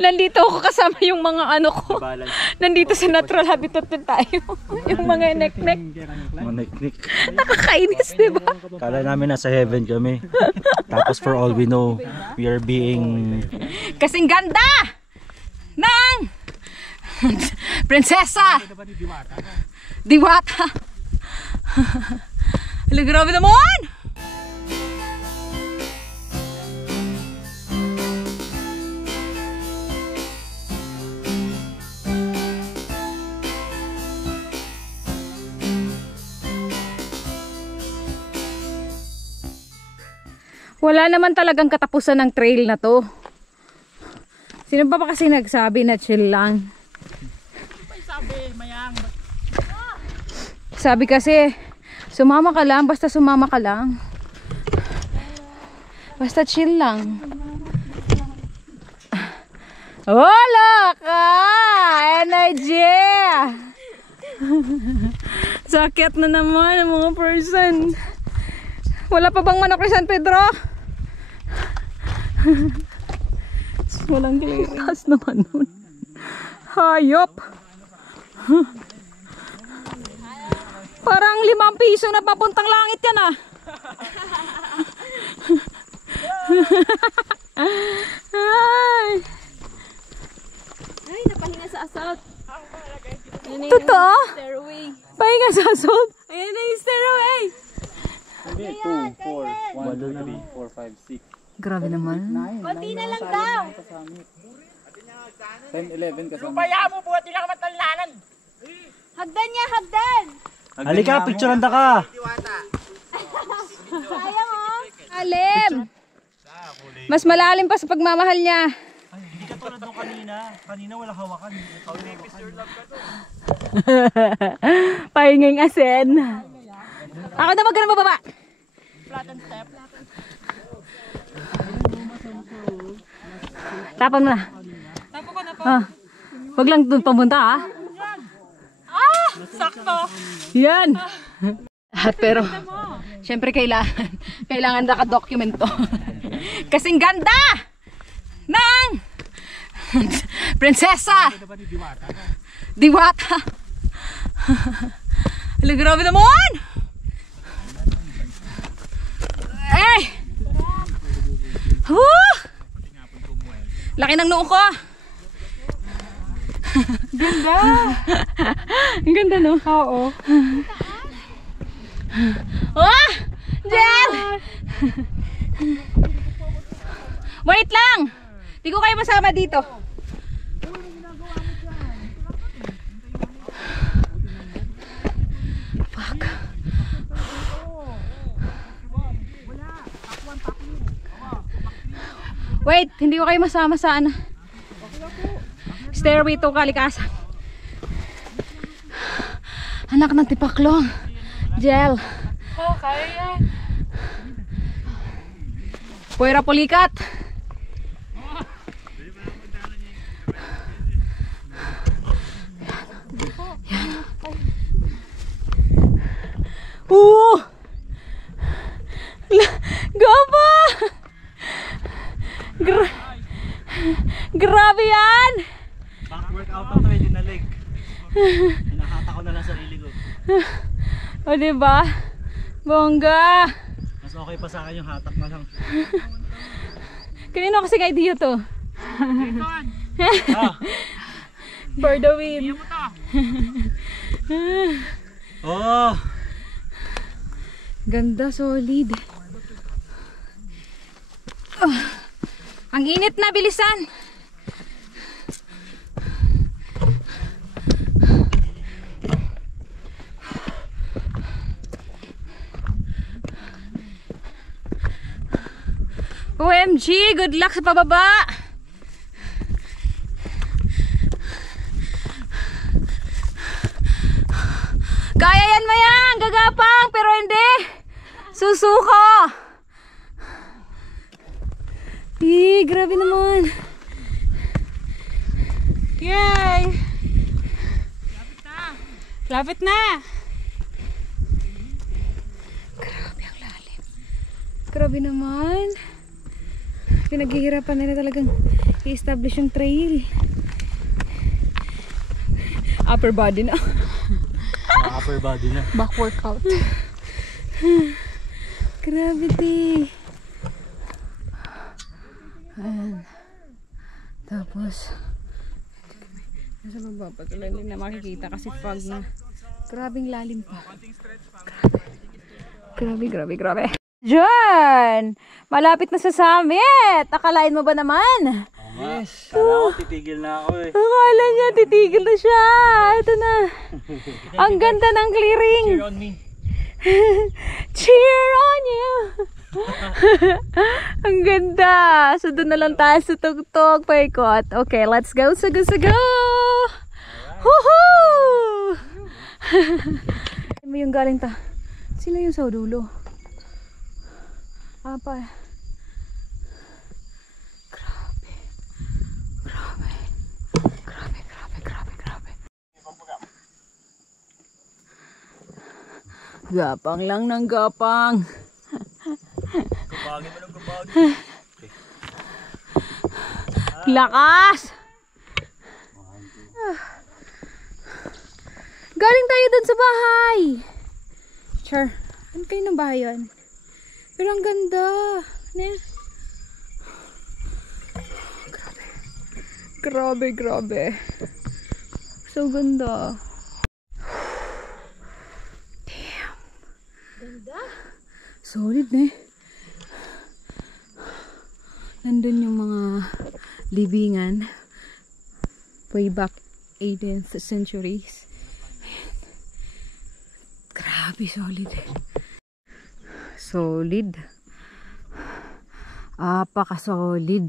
Nandito ako kasama yung mga ano ko. Nandito sa natural habitat na tayo. Yung mga nek-nek. Mga nek-nek. Nakakainis, diba? Kala namin nasa heaven kami. Tapos for all we know, we are being... Kasing ganda ng prinsesa Diwata. Hala, grabe naman! Wala naman talagang katapusan ng trail na to. Sino pa kasi nagsabi na chill lang? Sabi kasi, sumama ka lang, basta sumama ka lang. Basta chill lang. Wala ka! Energy! Sakit na naman ang mga person. Wala pa bang manok ni San Pedro? Walang clearance naman nun. Hayop! Parang 5 piso na papuntang langit yan ah. Ay, napahinga sa assault. Totoo? Stairway. Pahinga sa assault. Ayan na yung stairway. 2, 4, 1, 2, 3, 4, 5, 6. Grabe naman. Konti na lang daw. 10, 11 kasama. Lupaya mo, buhat nila ka matalanan. Hagdan niya, hagdan. Halika, picturean ka! Sayang oh. Malalim. Mas malalim pa sa pagmamahal niya. Ay, hindi ka tulad nung kanina. Kanina walang hawakan. Pahinging asin. Ako na magandang bababa. Flat and step. Tapan mo na. Tapo ka na po. Wag lang doon pamunta ah. Sakto. Yan. Pero, syempre kailangan naka-document to. Kasing ganda ng prinsesa Diwata. Hala, grabe naman! Eh! Laki ng noo ko. Ganda. Ang ganda no? Oo. Oh! Jen! Wait lang! Di ko kayo masama dito. Fuck. Wait, hindi ko kayo masama sa ano. Stairway to kalikasan. Anak ng tipaklong. Gel. Oh, kaya yan. Puwera pulikat. Gaba! Grabe yan! Back workout ako eh, dinalig. Hinahata ko na lang sarili ko. O diba? Bongga! Mas okay pa sa akin yung hatak na lang. Kanino kasing idea to? For the win. Oh! Ganda, solid. Ang init na, bilisan. OMG, good luck sa pababa. Kaya yan, Mayang, gagapang, pero hindi. Susuko. Grabe naman. Yay! Lapit na! Grabe ang lalim. Grabe naman. Pinaghihirapan nila talagang i-establish yung trail. Upper body na. Upper body na. Back workout. Gravity. Ayan. Tapos nasa baba pa tuloy, hindi na makikita kasi fog na. Grabing lalim pa. Grabe. Diyan! Malapit na sa summit! Akalain mo ba naman? Yes. Kala ko titigil na ako eh. Akala niya titigil na siya. Ito na. Ang ganda ng clearing. Cheer on me. Cheer on you. Ang ganda. So doon na lang tayo sa tugtog, paikot. Okay, let's go. Sago. Woohoo! Ano yung galing ta? Sino yung sa dulo? Apa? Grabe. Gapang lang ng gapang. Lakas! Galing tayo dun sa bahay. Sure. Ano kayo ng bahay yun? Pero ang ganda. Grabe. So ganda. Damn. Ganda. Solid na eh. Nandun yung mga libingan. Way back 18th centuries. Grabe, solid. Solid. Apaka-solid.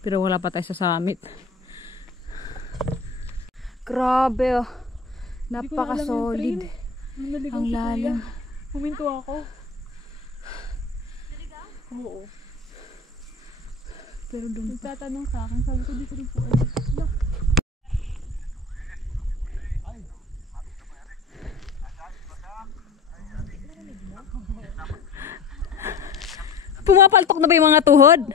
Pero wala pa tayo sa summit. Grabe, oh. Napaka-solid. Ang lalim. Huminto ako. Oo. Pero doon Nagtatanong sa akin, sabi ko dito rin po alam. pumapaltok na ba yung mga tuhod?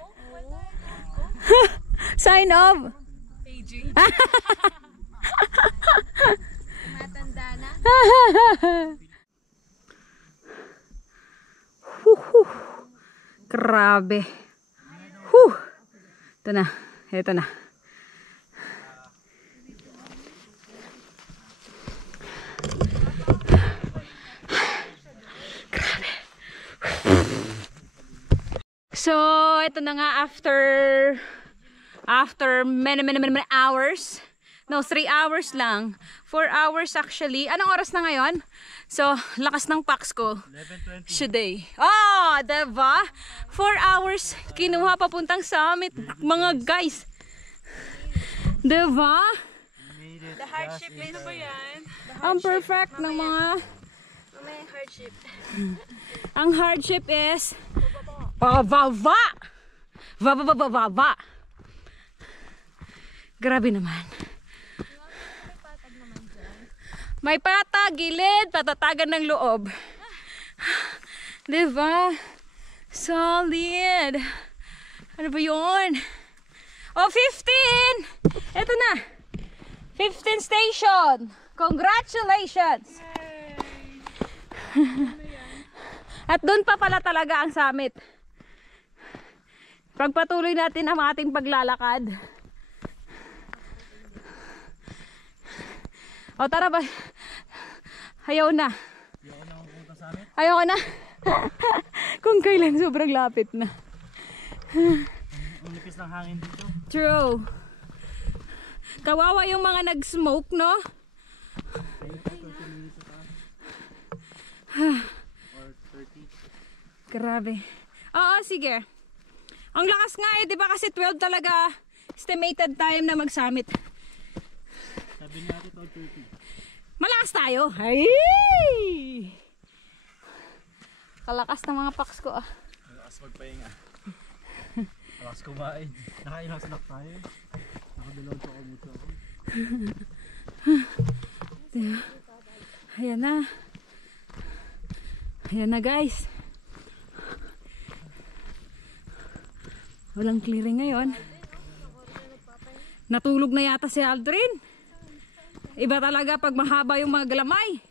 Sign of Aging. Matanda na. Grabe. Ito na. So, ito na nga after many hours. No, 3 hours lang. 4 hours actually. Anong oras na ngayon? So, lakas ng packs ko. 11:20. Today. Oh, diba? 4 hours kinuha papuntang summit, mga guys. Diba? The hardship is ba yan? Ang perfect ng mga... May hardship. Ang hardship is... Bababa! Grabe naman. May patag, gilid, patatagan ng loob. Diba? Solid. Ano ba yun? Oh, 15! Ito na. 15 station. Congratulations! At doon pa pala talaga ang summit. Pagpatuloy natin ang ating paglalakad. O tara ba? Ayaw na. Ayaw na. Kung kailan sobrang lapit na. Ang nipis ng hangin dito. True. Kawawa yung mga nag-smoke, no? Grabe. Oo, sige. Ang lakas nga eh, di ba kasi 12 talaga estimated time na mag-summit. Sabi natin 12:30. Malakas tayo. Ay! Kalakas ng mga packs ko ah. Malakas magpahinga. Malakas kumain. Nakailang snack tayo. Nakadalaw sa kamuto ako. Ayan na. Ayan na guys. Walang clearing ngayon. Natulog na yata si Aldrin. Iba talaga pag mahaba yung mga galamay.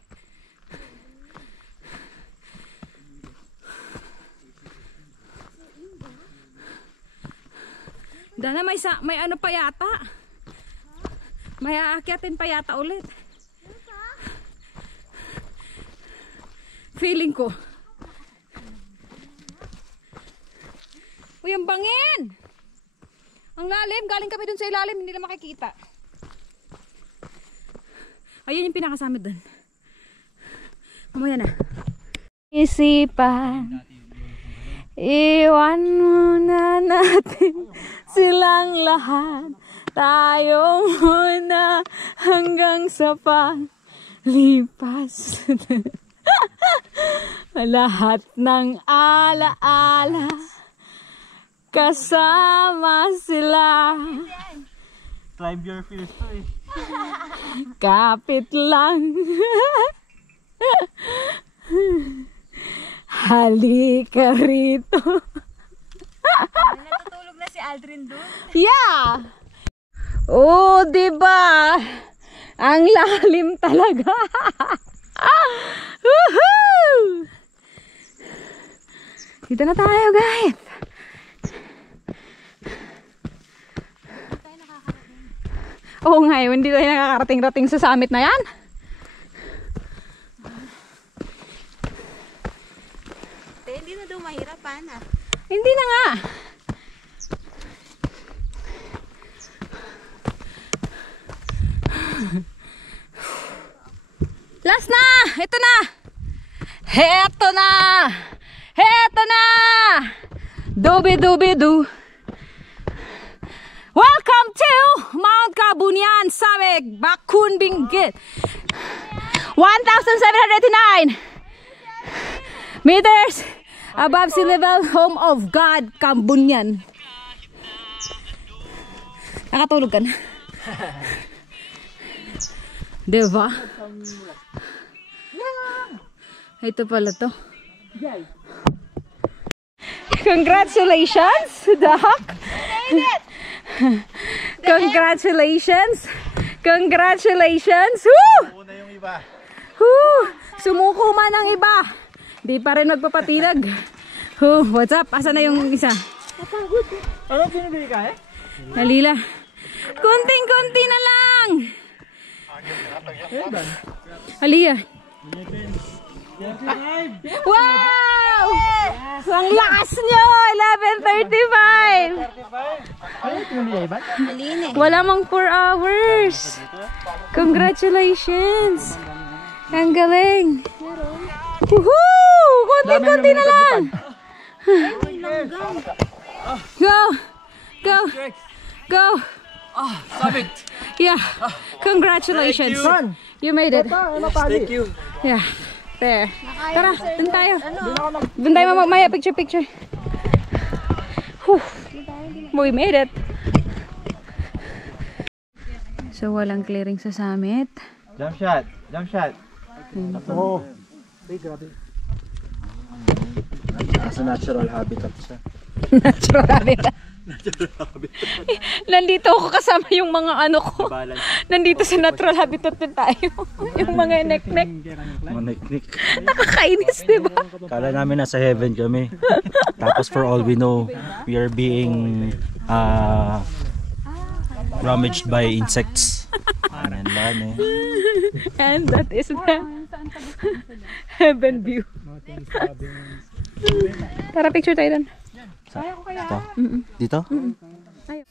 Dana may ano pa yata. May aakyatin pa yata ulit. Feeling ko. Uy, ang bangin! Ang lalim, galing kami dun sa ilalim, hindi na makikita. Ayun yung pinakasamit dun. Mamaya na. Isipan, iwan muna natin silang lahat. Tayong muna hanggang sa paglipas. Lahat ng alaala kasama sila. Climb your fears to eh. Kapit lang. Halika rito. Natutulog na si Aldrin doon. Yeah! Oh, diba? Ang lalim talaga. Woohoo! Dito na tayo, guys. Oo nga, hindi tayo nakakarating-rating sa summit na yan. Hindi na daw mahirapan ah. Hindi na nga. Last na! Ito na! Heto na! Heto na! Dobi-dobi-do! Welcome to Mount Kabunyan, Samig, Bakun Benguet. 1,789 meters above sea level, home of God, Kabunyan. Nakatulog ka na? Diba? Ito pala to. Congratulations, Doc! Congratulations! Congratulations! Woo! Una yung iba. Woo! Sumuko man ang iba. Di pa rin magpapatinag. What's up? Asa na yung isa? Ano pinabili ka eh? Nalila. Kunting-kunti na lang. Halika. Wow! Ang lakas nyo! 11:35. Wala mang 4 hours. Congratulations. Ang galing. Woohoo! Kunti-kunti na lang. Go! Go! Go! Sabit! Yeah. Congratulations. You made it. Thank you. Yeah. There. Tara, dun tayo. Dun tayo mamaya picture. Whew. We made it. So walang clearing sa summit. Jump shot. Jump shot. Oo. Ay, grabe. Nasa natural habitat siya. Natural habitat. Nandito ako kasama yung mga ano ko. Nandito sa natural habitat din tayo. Yung mga nek-nek. Mga nek-nek. Nakakainis, diba? Kala namin nasa heaven kami. Tapos for all we know, we are being rummaged by insects. And that is the heaven view. Tara, picture tayo doon. Dito? Dito? Ayaw.